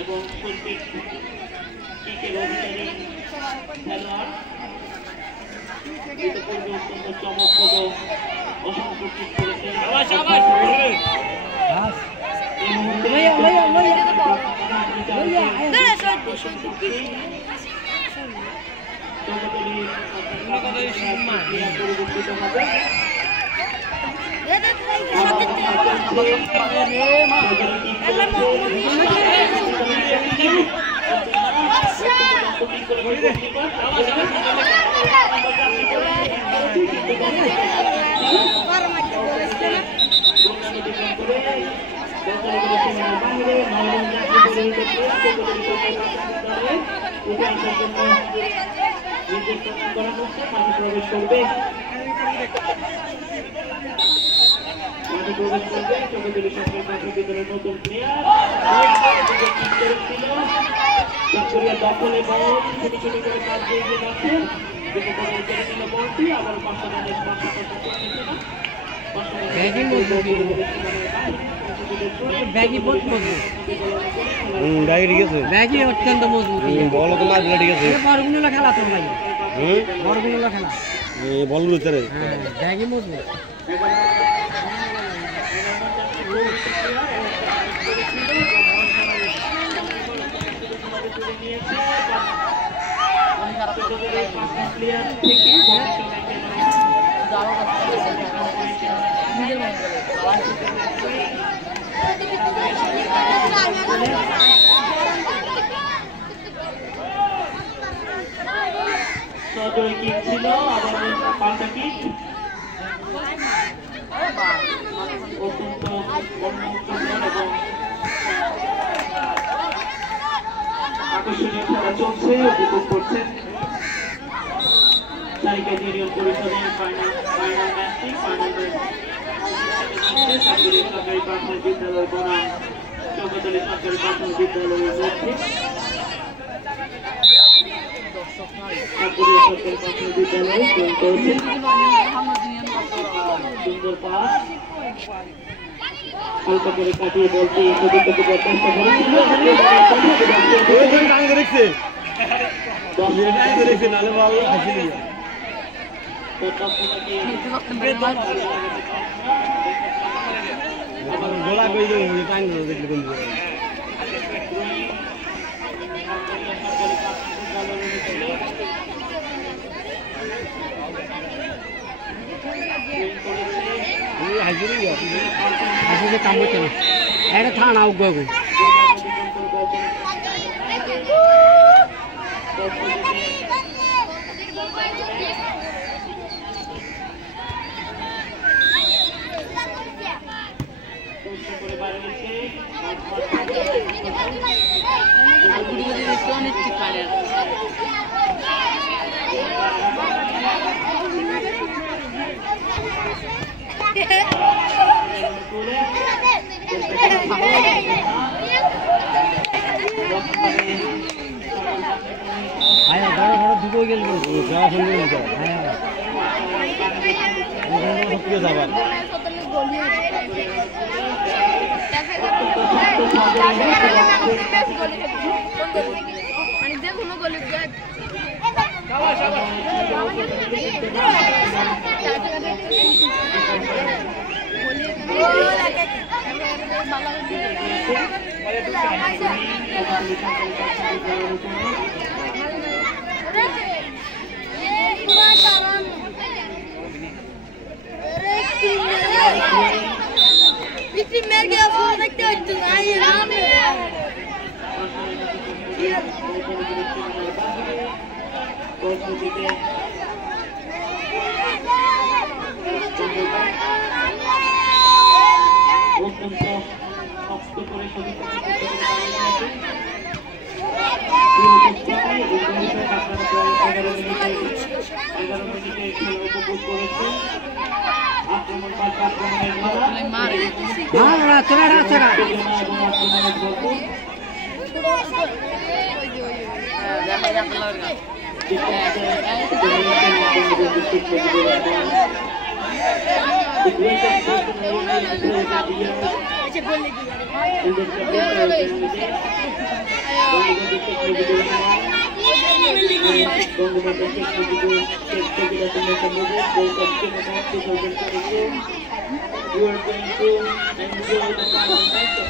এবং শৈল্পিক কিকের অধিকারী খেলোয়াড় ইতিপূর্বে অত্যন্ত চমকপ্রদ অসংখ্য কিক করেছেন। প্রবেশ করবে নতুন প্লেয়ার দখলে বল ছোট ছোট করে কাজ দিয়ে যাচ্ছেন বলটি আবার অত্যন্ত মজবুত খেলা তো ভাই বড়গুলো খেলা বলগুলো চলে ব্যাগই মজবুত সজয় কিক ছিল আবার পাল্টা কিক অত্যন্ত এবং আকর্ষণীয় খেলা চলছে উপভোগ করছেন তালিকা জুনিয়র পরিষদের ফাইনাল ম্যাচটি সরকারি প্রাথমিক বিদ্যালয় বনাম চৌকতলী সরকারি প্রাথমিক বিদ্যালয়ের মধ্যে সরকারি প্রাথমিক বিদ্যালয় সুন্দর পাস হালকা করে কাটিয়ে বলতে চেষ্টা গোলা করে দেখলে আসলে কাম করছে না এটা থানা উগ্র দুটো গেল যাওয়া সুন্দর যাবার মানে যে কোনো গলি primer que eu fui daqui de lá e lá You are going to enjoy the final match of